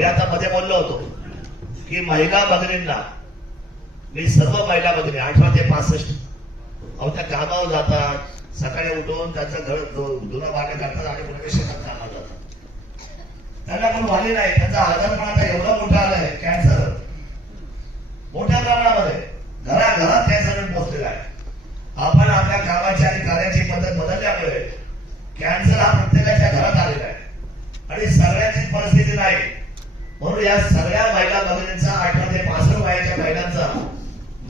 मी आता मध्ये बोललो होतो की महिला भगिनींना मी सर्व महिला भगिनी अठरा ते पासष्ट अहो त्या कामावर जातात. सकाळी उठून त्यांचं घर धुणं भांडे करतात आणि पुढे शेतात कामावर जातात. त्यांना पण वाली नाही. त्यांचा आजारपण आता एवढा मोठा आलाय कॅन्सर मोठ्या प्रमाणामध्ये घराघरात कॅन्सर पोहोचलेला आहे. आपण आपल्या कामाची आणि कार्याची पद्धत बदलल्यामुळे कॅन्सर हा प्रत्येकाच्या घरात आलेला आहे. आणि सगळ्यांचीच परिस्थिती नाही. म्हणून या सगळ्या महिला भगिनींचा अठरा ते पासष्ट वयाच्या महिलांचा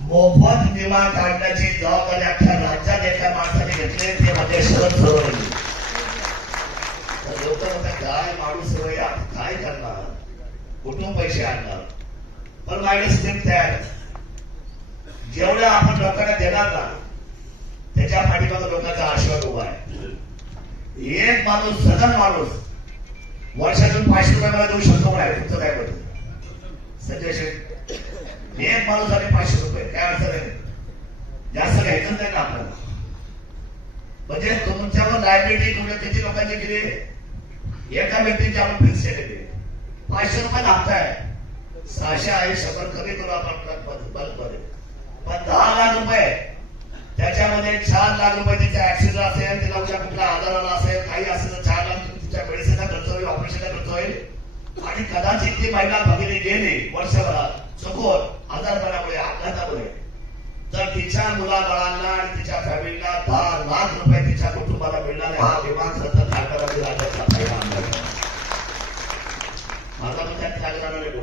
मोफत विमा काढण्याची जबाबदारी अख्ख्या राज्यात एका माणसाने घेतली ते म्हणजे शरद सोनवणे लोक म्हणतात काय माणूस होय, काय करणार? कुठून पैसे आणणार? पण माझी स्क्रिप्ट तयार जेवढं आपण लोकांना देणार ना त्याच्या पाठीमागे लोकांचा आशीर्वाद उभा आहे. एक माणूस सदन माणूस वर्षातून पाचशे रुपये मला देऊ शकतो नाही तुमचं काय संजय शेठ एक माणूस आणि पाचशे रुपये. काय अडचण आहे? जास्त घ्यायचं नाही ना आपल्याला? म्हणजे तुमच्यावर लायबिलिटी तुमच्या किती लोकांची केली एका व्यक्तीची आपण फिक्स केलेली पाचशे रुपये हप्ता आहे सहाशे आहे शंभर कमी करू आपण बल्कमध्ये पण दहा लाख रुपये त्याच्यामध्ये चार लाख रुपये तिचा ऍक्सिडेंट असेल तिला कुठला आजार आला असेल काही असेल तर चार लाख तिच्या मेडिसिनचा खर्च होईल ऑपरेशनला खर्च होईल. आणि कदाचित ती महिला भगिनी गेली वर्षभरात चुकून आजारपणामुळे अपघातामुळे तर तिच्या मुलाबाळांना आणि तिच्या फॅमिलीला दहा लाख रुपये तिच्या कुटुंबाला मिळणारे हा विमा खर्च कारखाना राज्याचा पहिला अंदाज माझा पण त्या लागणार नाही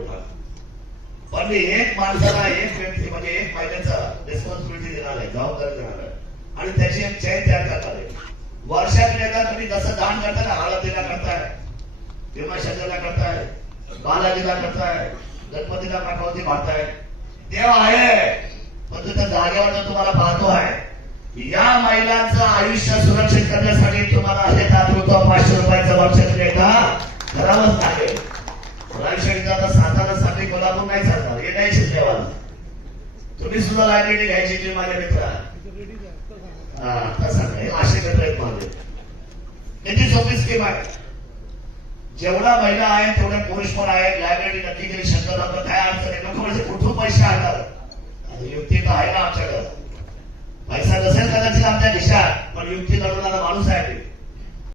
पण मी एक माणसाला एक व्यक्ती म्हणजे एक महिन्याचा रिस्पॉन्सिबिलिटी देणार आहे जबाबदारी देणार आहे. आणि त्याची एक चैन तयार करणार आहे. वर्षातून एकदा तुम्ही जसं दान करताय ना भीमाशंकरला करताय बालाजीला करताय गणपतीला पाठवती मारताय देव आहे. पण तो त्या जागेवर तुम्हाला पाहतो आहे. या महिलांचं आयुष्य सुरक्षित करण्यासाठी तुम्हाला हे दातृत्व पाचशे रुपयाचं वर्षातून एकदा करावंच लागेल रायशेडचा आता सातारा सांगली कोल्हापूर नाही चालणार. हे नाही शिकलेवाला तुम्ही सुद्धा लायब्ररी घ्यायची जी माझ्या मित्र. हा तसा नाही. असे मित्र आहेत माझे. त्याची सोपी स्कीम आहे. जेवढा महिला आहेत तेवढे पुरुष पण आहेत. लायब्ररी नक्की केली शंकर दादा काय अडचण आहे लोक म्हणजे कुठून पैसे आणणार? युक्ती तर आहे ना आमच्याकडं. पैसा नसेल कदाचित आमच्या देशात पण युक्ती लढवणारा माणूस आहे.